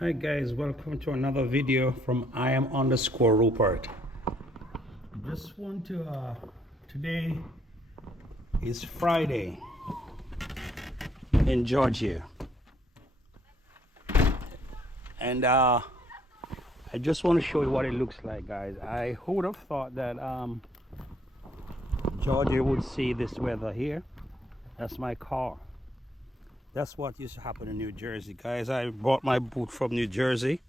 Hi guys, welcome to another video from IAM_Rupert. Just want to today is Friday in Georgia, and I just want to show you what it looks like, guys. I would have thought that Georgia would see this weather here. That's my car. That's what used to happen in New Jersey, guys. I bought my boot from New Jersey.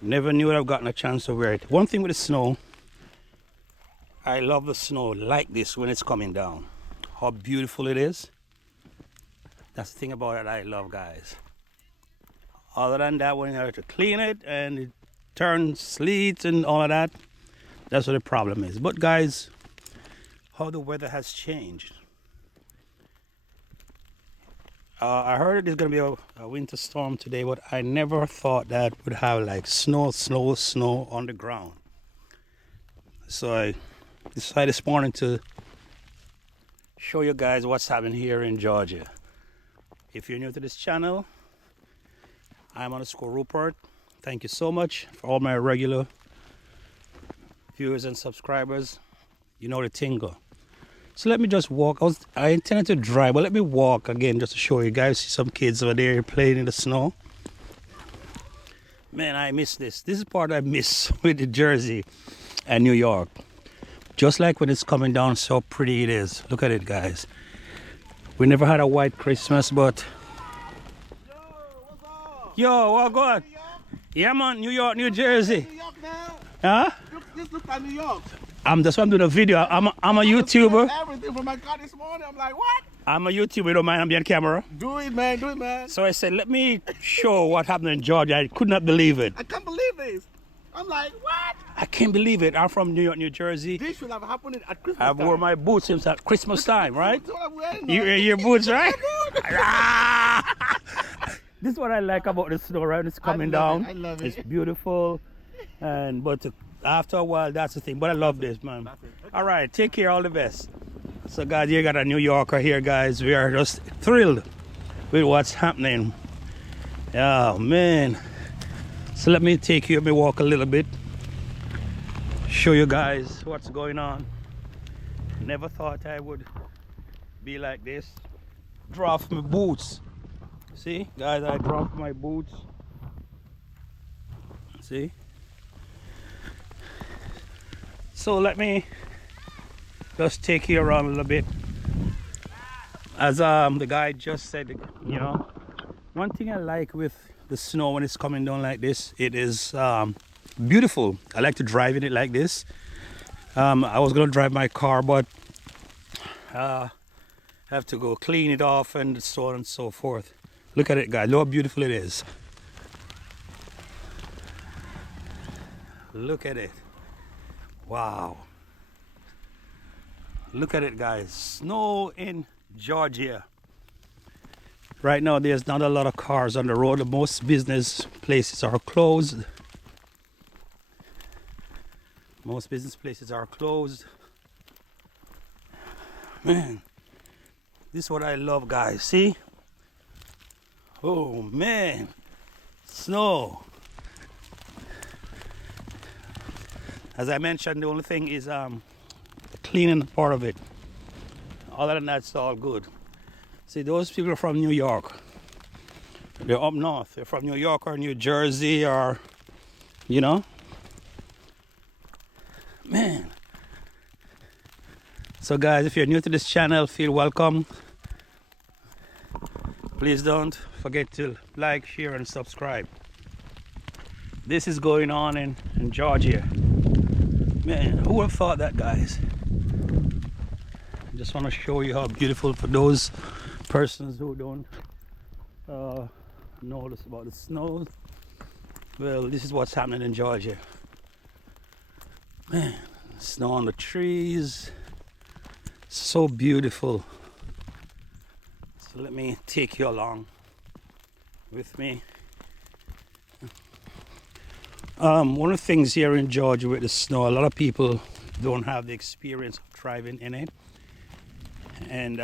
Never knew I'd gotten a chance to wear it. One thing with the snow, I love the snow like this when it's coming down. How beautiful it is. That's the thing about it I love, guys. Other than that, when you have to clean it and it turns sleet and all of that, that's what the problem is. But guys, how the weather has changed. I heard there's going to be a winter storm today, but I never thought that would have like snow on the ground. So I decided this morning to show you guys what's happening here in Georgia. If you're new to this channel, IAM_Rupert. Thank you so much for all my regular viewers and subscribers. You know the tingle. So let me just walk. I intended to drive, but let me walk again just to show you guys. See some kids over there playing in the snow. Man, I miss this. This is part I miss with the Jersey and New York. Just like when it's coming down, so pretty it is. Look at it, guys. We never had a white Christmas, but... Yo, what's up? Yo, what good? New York? Yeah, man, New York, New Jersey. New York now? Huh? This looks like New York. That's why I'm doing a video. I'm a YouTuber. Everything from my car this morning. I'm like, what? I'm a YouTuber, you don't mind I'm behind camera. Do it, man. Do it, man. So I said, let me show what happened in Georgia. I could not believe it. I can't believe this. I'm like, what? I can't believe it. I'm from New York, New Jersey. This should have happened at Christmas I've time. worn my boots since at Christmas time, right? That's what I'm wearing, You man. wear your boots, right? Yeah, This is what I like about the snow, right? It's coming love down. it. I love it. It's beautiful. But after a while, that's the thing. But I love this, man. All right, take care, all the best. So, guys, you got a New Yorker here, guys. We are just thrilled with what's happening. Oh, man. So let me take you, let me walk a little bit. Show you guys what's going on. Never thought I would be like this. Drop my boots. See, guys, I dropped my boots. See? So let me just take you around a little bit. As the guy just said, you know, one thing I like with the snow when it's coming down like this, it is beautiful. I like to drive in it like this. I was gonna drive my car, but have to go clean it off and so on and so forth. Look at it, guys. Look how beautiful it is. Look at it. Wow. Look at it, guys. Snow in Georgia. Right now, there's not a lot of cars on the road. Most business places are closed. Most business places are closed. Man, this is what I love, guys. See? Oh, man. Snow. As I mentioned, the only thing is the cleaning part of it. Other than that, it's all good. See, those people are from New York. They're up north. They're from New York or New Jersey or, you know. Man. So guys, if you're new to this channel, feel welcome. Please don't forget to like, share, and subscribe. This is going on in Georgia. Man, who would have thought that, guys? I just want to show you how beautiful, for those persons who don't know this about the snow. Well, this is what's happening in Georgia. Man, snow on the trees. So beautiful. So let me take you along with me. One of the things here in Georgia with the snow, a lot of people don't have the experience of driving in it. And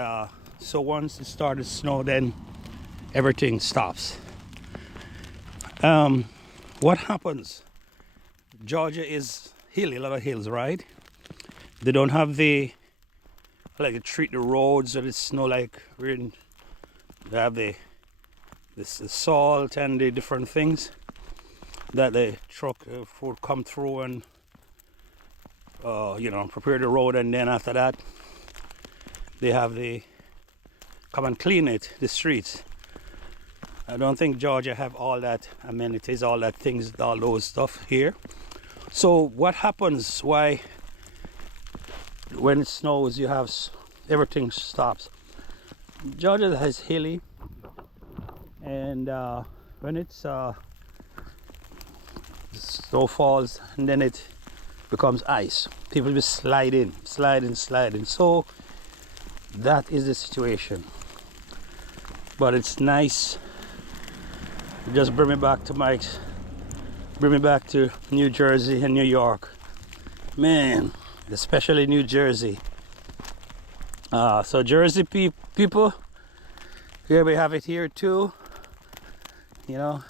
so once it started to snow, then everything stops. What happens? Georgia is hilly, a lot of hills, right? They don't have the like to treat the roads or the snow like we're in. They have the salt and the different things that the truck would come through and prepare the road, and then after that they have the come and clean it, the streets. I don't think Georgia have all that amenities, all that things, all those stuff here. So what happens? Why when it snows you have everything stops? Georgia is hilly, and when it's snow falls and then it becomes ice, people will sliding. So that is the situation. But it's nice. Just bring me back to New Jersey and New York, man, especially New Jersey. So Jersey people, here we have it here too, you know.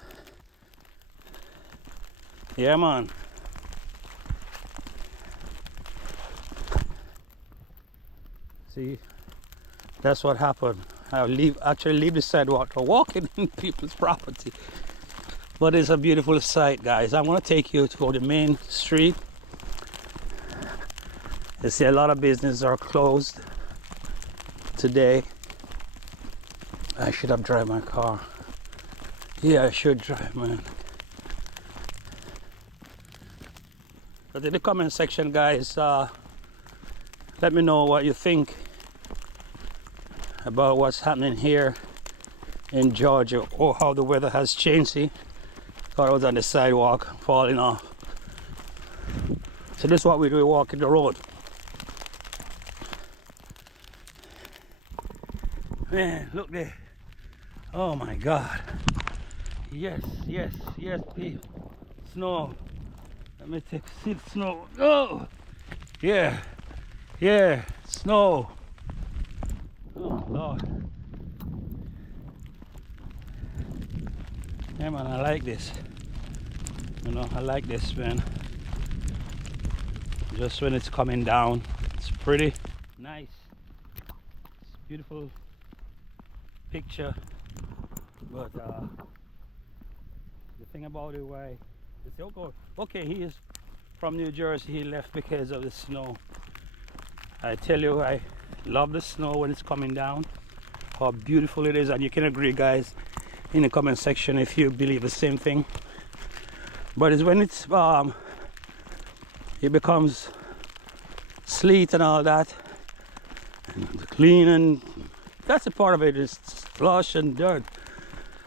Yeah, man. See, that's what happened. I actually leave the sidewalk to walking in people's property. But it's a beautiful sight, guys. I'm gonna take you to the main street. You see a lot of businesses are closed today. I should have driven my car. Yeah, I should drive, man. But in the comment section, guys, let me know what you think about what's happening here in Georgia, or how the weather has changed. See, thought I was on the sidewalk falling off. So this is what we do, walking the road. Man, look there. Oh my God. Yes, people. Snow. Let me see the snow. Oh, yeah, snow. Oh Lord. Yeah, man, I like this. You know, I like this, man. Just when it's coming down, it's pretty nice. It's beautiful picture. But the thing about it, why they say, okay, he is from New Jersey, he left because of the snow. I tell you, I love the snow when it's coming down, how beautiful it is, and you can agree, guys, in the comment section if you believe the same thing. But it's when it's it becomes sleet and all that, and clean, and that's a part of it, is slush and dirt.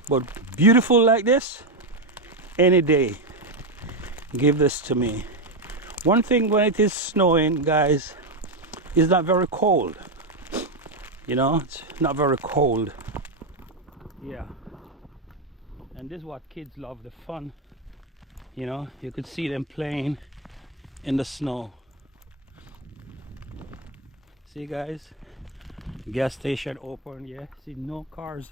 But beautiful like this, any day, give this to me. One thing, when it is snowing, guys, it's not very cold. You know, it's not very cold. Yeah. And this is what kids love, the fun. You know, you could see them playing in the snow. See, guys, gas station open. Yeah, see, no cars,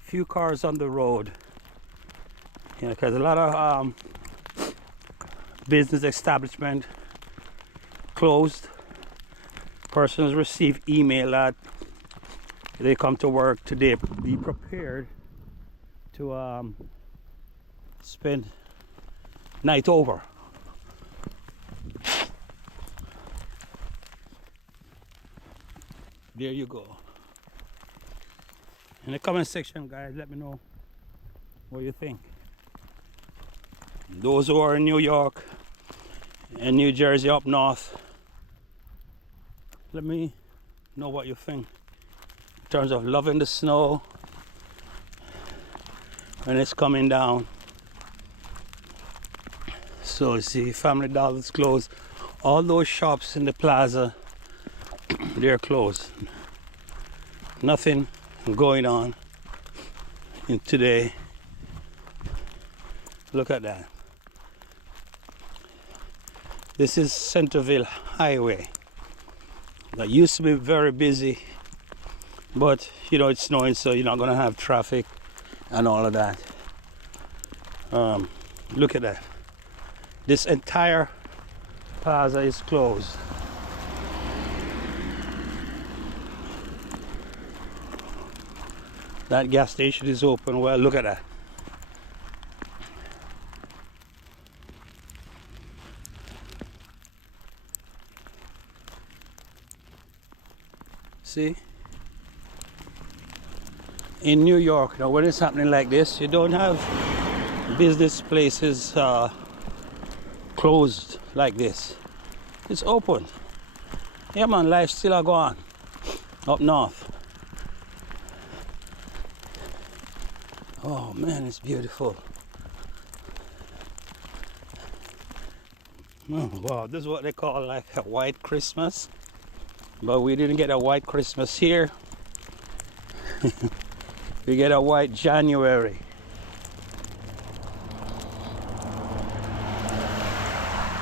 few cars on the road. You know, because a lot of business establishment closed. Persons receive email that they come to work today, be prepared to spend night over. There you go. In the comment section, guys, let me know what you think. Those who are in New York and New Jersey up north, let me know what you think in terms of loving the snow when it's coming down. So you see, Family Dollar is closed. All those shops in the plaza, they're closed. Nothing going on in today. Look at that. This is Centerville Highway. That used to be very busy, but you know, it's snowing, so you're not gonna have traffic and all of that. Look at that. This entire plaza is closed. That gas station is open. Well, look at that. See? In New York, now when it's happening like this, you don't have business places closed like this. It's open. Yeah man, life still a go on up north. Oh man, it's beautiful. Oh, wow, this is what they call like a white Christmas. But we didn't get a white Christmas here. We get a white January.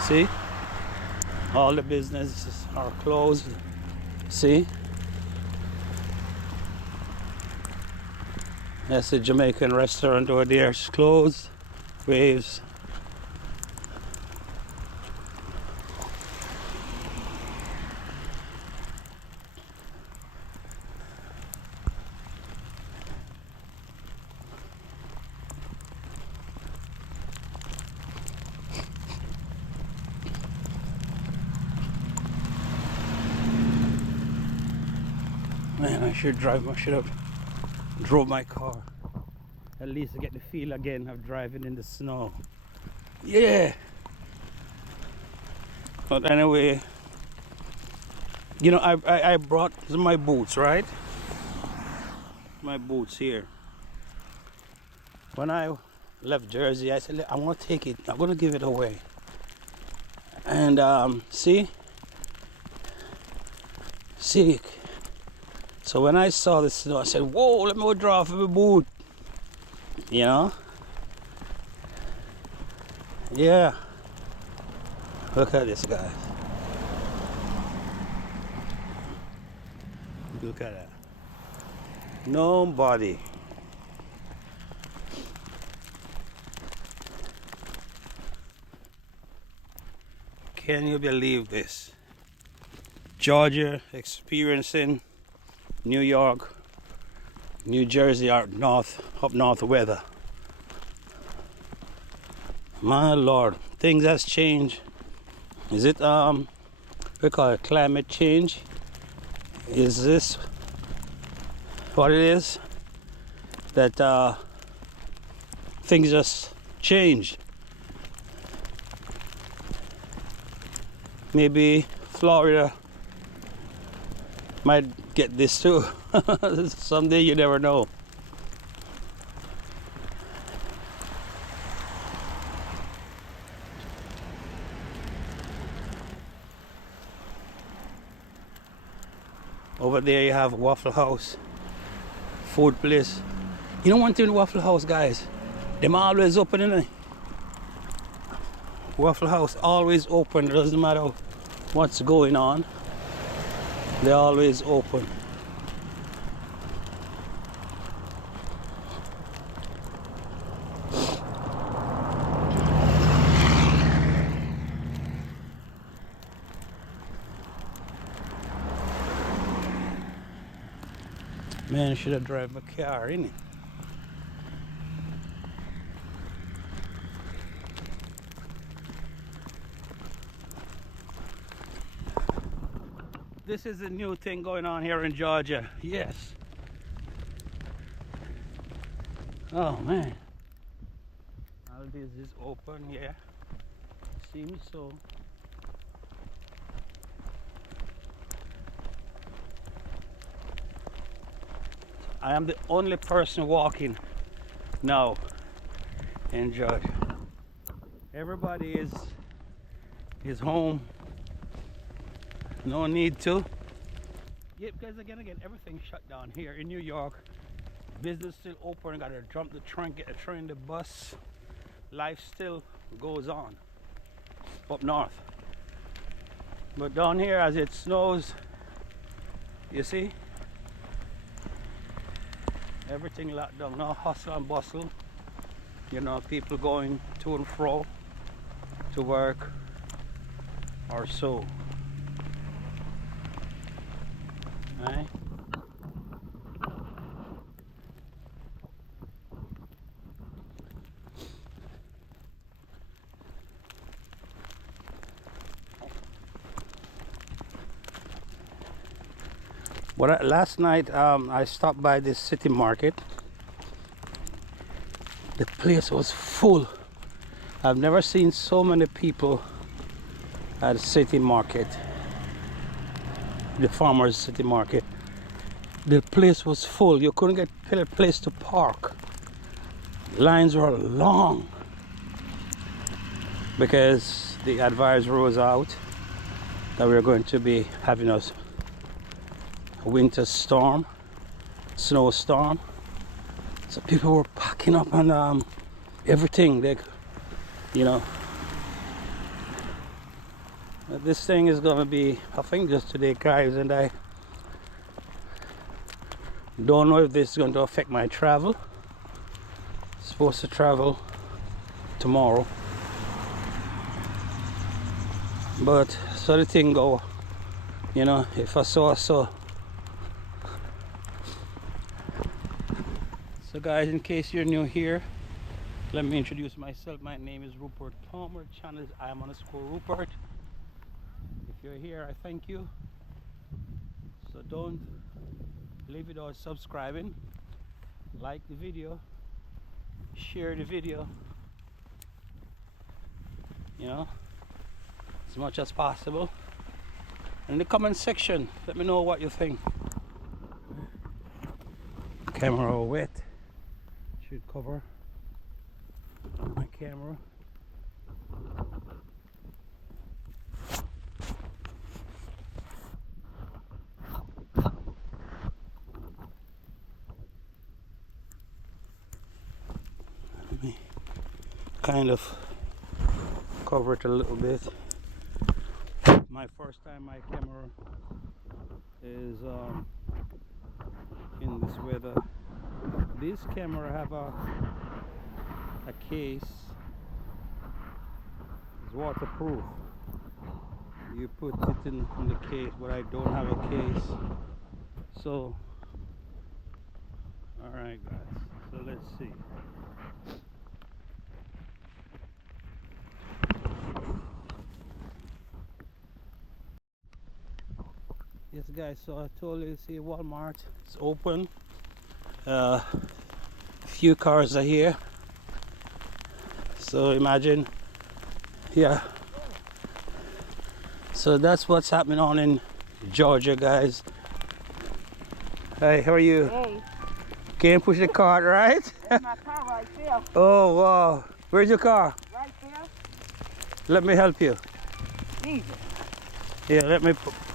See? All the businesses are closed. See? That's a Jamaican restaurant over there. It's closed. Waves. Man, I should have drove my car. At least I get the feel again of driving in the snow. Yeah. But anyway, you know, I brought my boots, right? My boots here. When I left Jersey, I said, I want to take it. I'm going to give it away. And see? So when I saw the snow, I said, whoa, let me go draw for my boot. You know? Yeah. Look at this, guys. Look at that. Nobody. Can you believe this? Georgia experiencing New York, New Jersey up north weather. My Lord, things has changed. Is it we call it climate change? Is this what it is? That things just changed. Maybe Florida might get this too. Someday, you never know. Over there you have Waffle House, food place. You know one thing with Waffle House, guys, them always open, innit? Waffle House always open. It doesn't matter what's going on, they're always open. Man, I should have driven my car, innit? This is a new thing going on here in Georgia. Yes. Oh man. All this is open here. See me so. I am the only person walking now in Georgia. Everybody is home. No need to. Yeah, because again, everything's shut down here in New York. Business still open. Gotta jump the train, get the train, the bus. Life still goes on up north. But down here, as it snows, you see, everything locked down. No hustle and bustle. You know, people going to and fro to work or so. Right? But last night I stopped by this city market. The place was full. I've never seen so many people at the city market, the farmers city market. The place was full. You couldn't get a place to park. Lines were long because the advisory was out that we were going to be having a winter storm, snowstorm. So people were packing up on everything. They, you know, this thing is gonna be, I think, just today, guys, and I don't know if this is going to affect my travel. Supposed to travel tomorrow, but so the thing go, you know, if I saw so. So guys, in case you're new here, let me introduce myself. My name is Rupert Palmer. Channel is IAM_Rupert. If you're here, I thank you. So don't leave without subscribing. Like the video, share the video, you know, as much as possible. In the comment section, let me know what you think. Camera wet. Should cover my camera. Let me kind of cover it a little bit. My first time my camera is in this weather. This camera have a case. It's waterproof. You put it in the case, but I don't have a case. So, all right, guys. So let's see. Yes, guys. So I told you, see, Walmart. It's open. Few cars are here, so imagine, yeah. So that's what's happening on in Georgia, guys. Hey, how are you? Hey, Can't push the cart, right? that's my car right there. Oh wow, where's your car? Right there. Let me help you. Jesus. Yeah, let me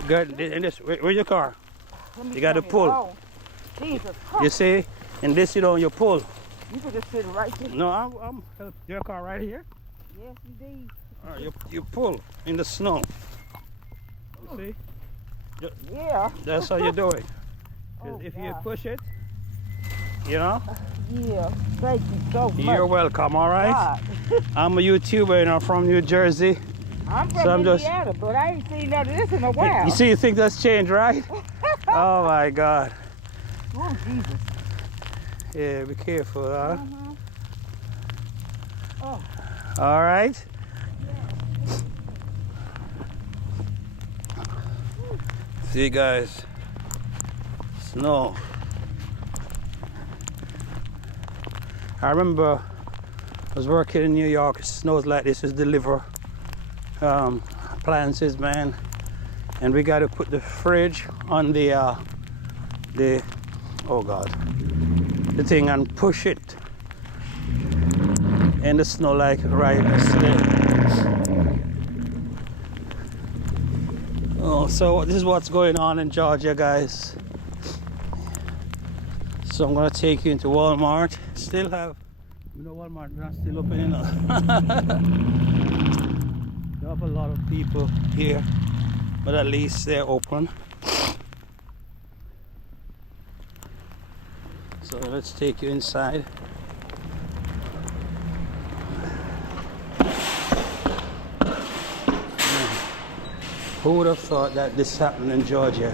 get in this. Where's your car? Let me You gotta turn it pull. on. Jesus Christ. You see, in this you don't, you pull. You could just sit right there. No, I'm your car right here. Yes, indeed. All right, you pull in the snow. You see? Yeah. That's how you do it. 'Cause Oh, if you God. push it, you know, Yeah. Thank you so much. you're welcome, all right? God. I'm a YouTuber, you know, from New Jersey. I'm from So I'm just- Indiana, but I ain't seen none of this in a while. You see, you think that's changed, right? Oh my God. Oh, Jesus. Yeah, be careful, huh? Uh-huh. Oh, All right. See, guys, snow. I remember I was working in New York. It snows like this. Is deliver appliances, man, and we got to put the fridge on the oh God, the thing, and push it in the snow like right there. Oh, so this is what's going on in Georgia, guys. So I'm gonna take you into Walmart. Still have, you know, Walmart not still open, you know. You have a lot of people here, but at least they're open. So let's take you inside. Who would have thought that this happened in Georgia?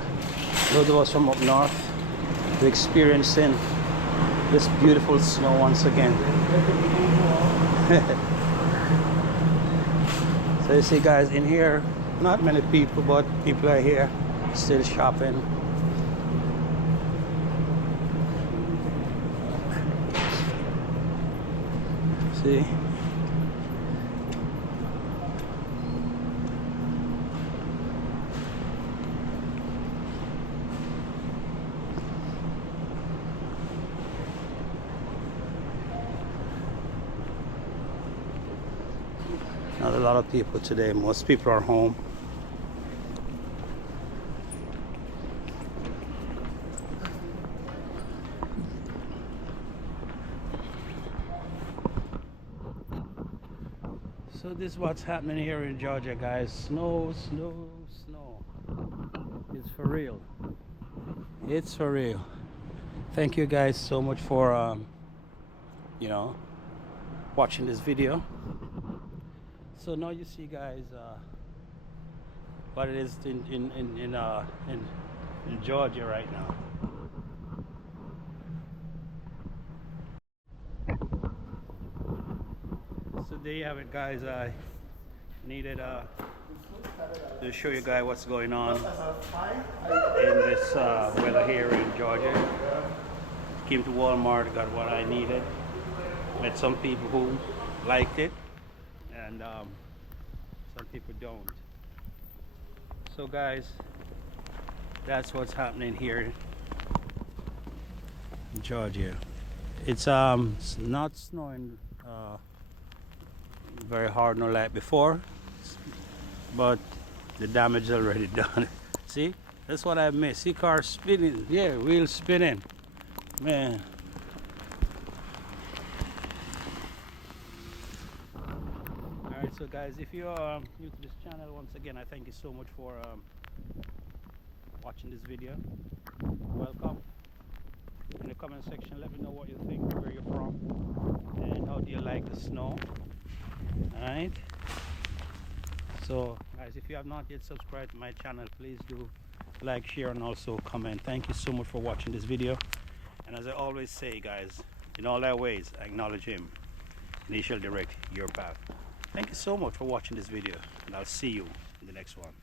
Those of us from up north, we're experiencing this beautiful snow once again. So you see guys, in here, not many people, but people are here still shopping. See? Not a lot of people today. Most people are home. So this is what's happening here in Georgia, guys. Snow, snow, snow. It's for real. It's for real. Thank you guys so much for you know, watching this video. So now you see, guys, what it is in Georgia right now. So there you have it, guys. I needed to show you guys what's going on in this weather here in Georgia. Came to Walmart, got what I needed. Met some people who liked it, and some people don't. So guys, that's what's happening here in Georgia. It's not snowing very hard, no like before, but the damage is already done. See, that's what I miss. See cars spinning, yeah, wheels spinning, man. Alright, so guys, if you are new to this channel, once again I thank you so much for watching this video. Welcome. In the comment section, let me know what you think, where you're from, and how do you like the snow. Alright, so guys, if you have not yet subscribed to my channel, please do like, share, and also comment. Thank you so much for watching this video, and as I always say, guys, in all thy ways acknowledge him, and he shall direct your path. Thank you so much for watching this video, and I'll see you in the next one.